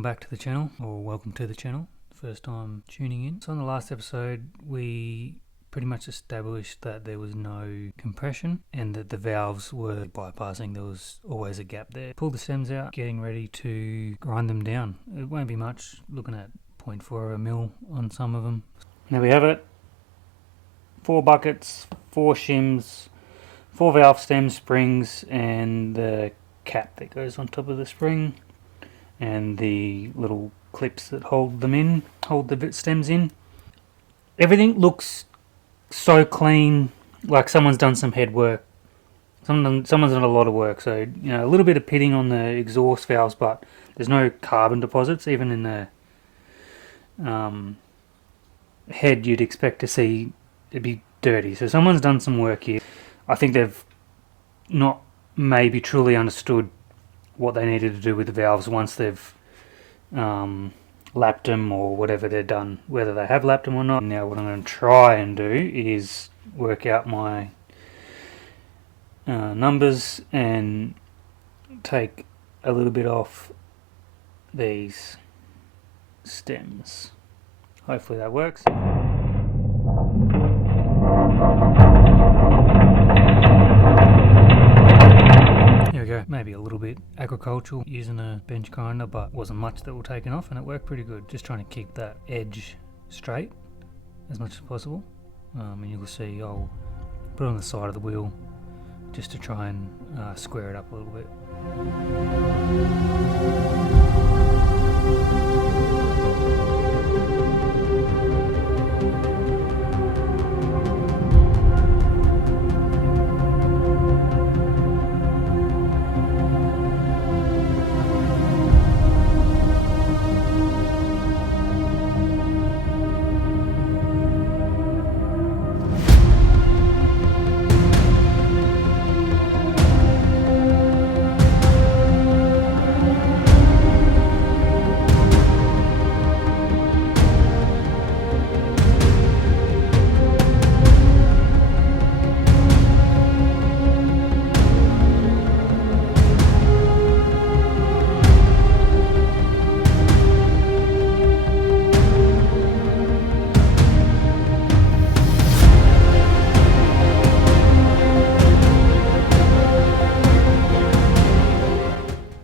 Welcome back to the channel, or welcome to the channel, first time tuning in. So on the last episode we pretty much established that there was no compression and that the valves were bypassing. There was always a gap there. Pull the stems out, getting ready to grind them down. It won't be much, looking at 0.4 of a mil on some of them. There we have it. 4 buckets, 4 shims, 4 valve stem springs, and the cap that goes on top of the spring, and the little clips that hold the stems in. Everything looks so clean, like someone's done some head work. Someone's done a lot of work. So, you know, a little bit of pitting on the exhaust valves, but there's no carbon deposits. Even in the head, you'd expect to see it'd be dirty. So someone's done some work here. I think they've not maybe truly understood what they needed to do with the valves once they've lapped them or whatever they've done, whether they have lapped them or not. Now what I'm going to try and do is work out my numbers and take a little bit off these stems. Hopefully that works. Here we go, maybe a little bit agricultural using a bench grinder, but wasn't much that were taken off and it worked pretty good. Just trying to keep that edge straight as much as possible. And you'll see I'll put it on the side of the wheel just to try and square it up a little bit.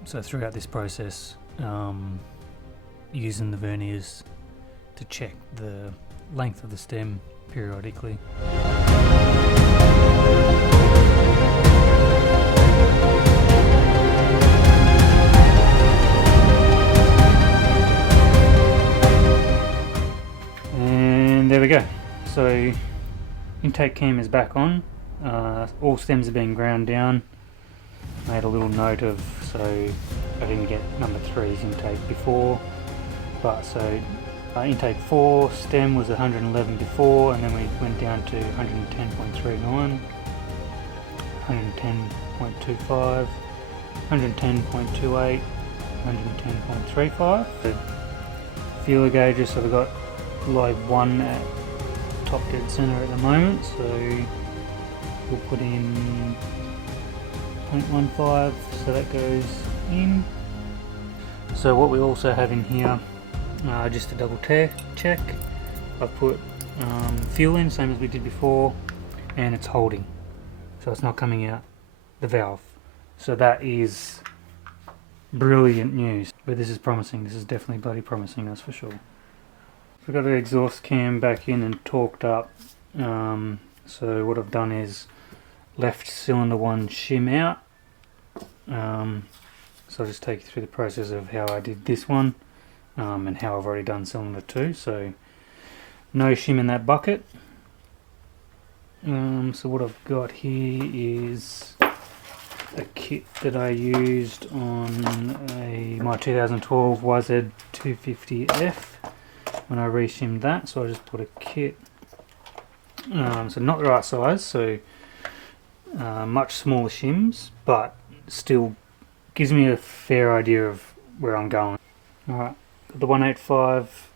So throughout this process, using the verniers to check the length of the stem periodically. And there we go. So intake cam is back on. All stems are being ground down. Made a little note of, so I didn't get number 3's intake before, but so intake 4 stem was 111 before, and then we went down to 110.39, 110.25, 110.28, 110.35. The feeler gauges, so we've got lobe 1 at top dead center at the moment, so we'll put in 0.15, so that goes in. So what we also have in here, just to double check, I've put fuel in, same as we did before, and it's holding, so it's not coming out the valve. So that is brilliant news. But this is promising. This is definitely bloody promising, that's for sure. We've got the exhaust cam back in and torqued up. So what I've done is left cylinder 1 shim out. So I'll just take you through the process of how I did this one, and how I've already done cylinder 2. So no shim in that bucket. So what I've got here is a kit that I used on my 2012 YZ250F when I reshimmed that. So I just put a kit, so not the right size, so much smaller shims, but still gives me a fair idea of where I'm going. Alright, got the 185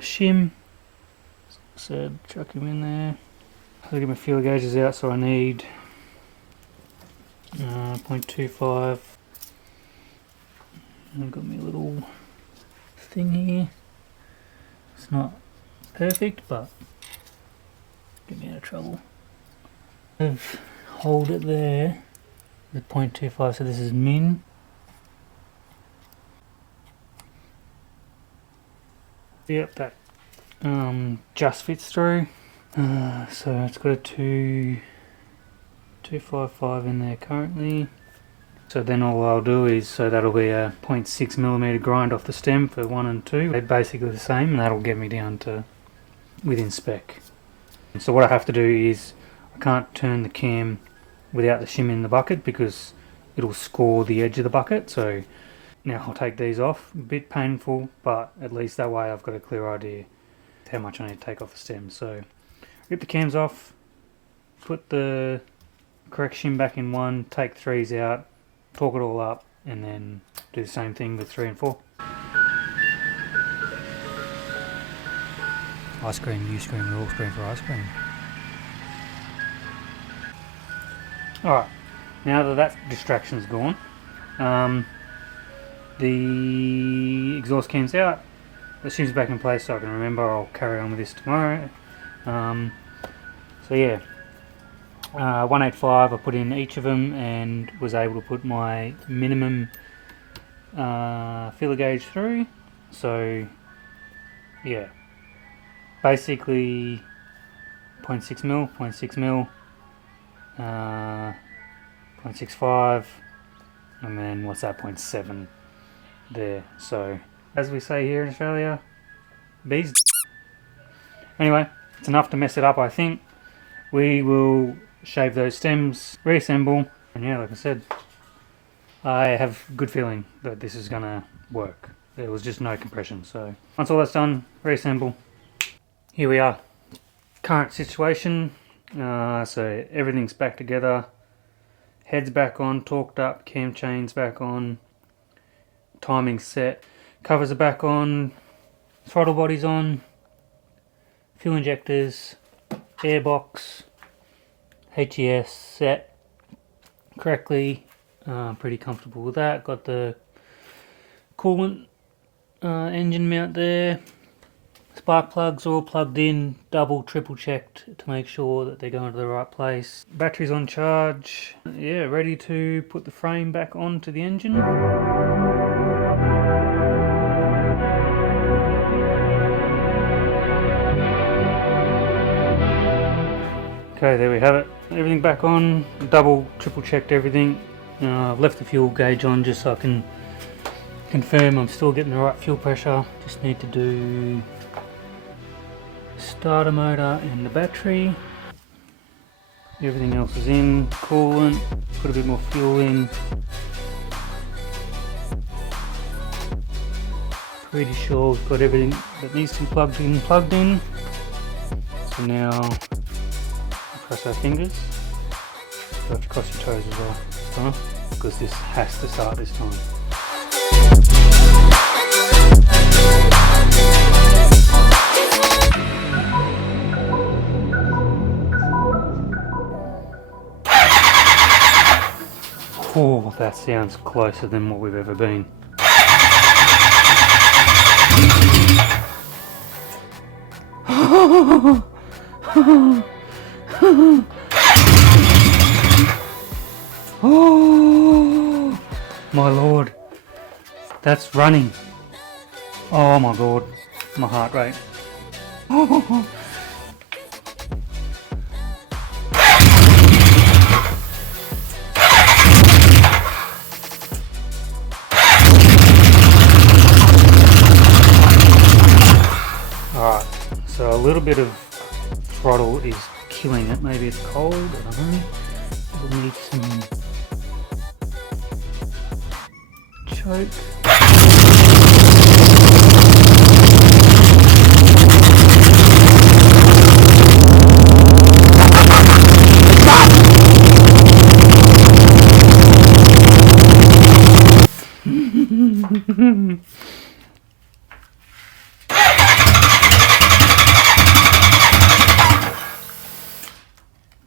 shim, so chuck him in there. I'll get my feeler gauges out, so I need 0.25, I've got my little thing here. It's not perfect, but get me out of trouble. Hold it there. The 0.25, so this is min. Yep, that just fits through. So it's got a 255 in there currently. So then all I'll do is, so that'll be a 0.6mm grind off the stem for 1 and 2. They're basically the same, and that'll get me down to within spec. So what I have to do is, I can't turn the cam without the shim in the bucket because it'll score the edge of the bucket. So now I'll take these off. A bit painful, but at least that way I've got a clear idea how much I need to take off the stem. So rip the cams off, put the correct shim back in 1, take 3s out, torque it all up, and then do the same thing with 3 and 4. I scream, you scream, we all scream for ice cream. Alright, now that distraction's gone, the exhaust cam's out, the shim's back in place so I can remember I'll carry on with this tomorrow. So yeah, 185 I put in each of them and was able to put my minimum filler gauge through. So yeah, basically 0.6mm, 0.6mm, 0.65, and then what's that, 0.7 there. So as we say here in Australia, bees. Anyway, it's enough to mess it up, I think. We will shave those stems, reassemble, and yeah, like I said, I have a good feeling that this is gonna work. There was just no compression, so once all that's done, reassemble. Here we are, current situation. So everything's back together, head's back on, torqued up, cam chains back on, timing set, covers are back on, throttle body's on, fuel injectors, airbox, HES set correctly. Pretty comfortable with that. Got the coolant engine mount there. Spark plugs are all plugged in, double, triple checked to make sure that they're going to the right place. Battery's on charge. Yeah, ready to put the frame back onto the engine. Okay, there we have it. Everything back on, double, triple checked everything. I've left the fuel gauge on just so I can confirm I'm still getting the right fuel pressure. Just need to do starter motor and the battery. Everything else is in, coolant, put a bit more fuel in. Pretty sure we've got everything that needs to be plugged in. So now, cross our fingers. You have to cross your toes as well, because this has to start this time. Oh, that sounds closer than what we've ever been. Oh my lord, that's running. Oh my god, my heart rate. Oh. Alright, so a little bit of throttle is killing it. Maybe it's cold, I don't know. It'll need some choke.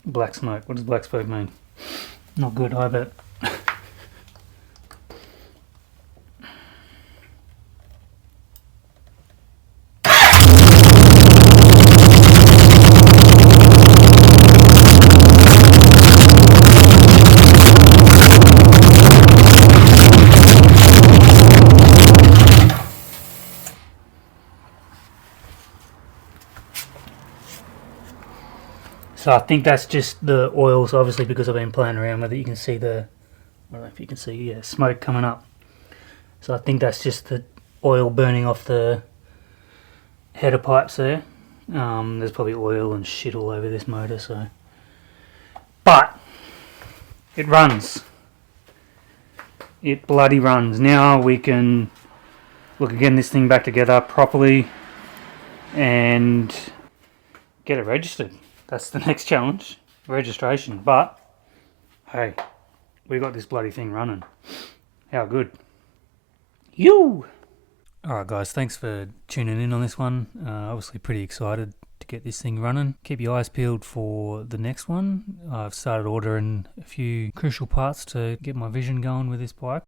Black smoke. What does black smoke mean? Not good, I bet. So I think that's just the oil. So obviously because I've been playing around with it, you can see the, I don't know if you can see, yeah, smoke coming up. So I think that's just the oil burning off the header pipes there. There's probably oil and shit all over this motor, so. But it runs. It bloody runs. Now we can look again this thing back together properly and get it registered. That's the next challenge, registration. But hey, we got this bloody thing running. How good. You! Alright guys, thanks for tuning in on this one. Obviously pretty excited to get this thing running. Keep your eyes peeled for the next one. I've started ordering a few crucial parts to get my vision going with this bike.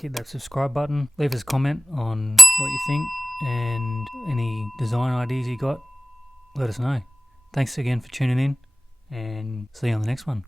Hit that subscribe button, leave us a comment on what you think and any design ideas you got, let us know. Thanks again for tuning in and see you on the next one.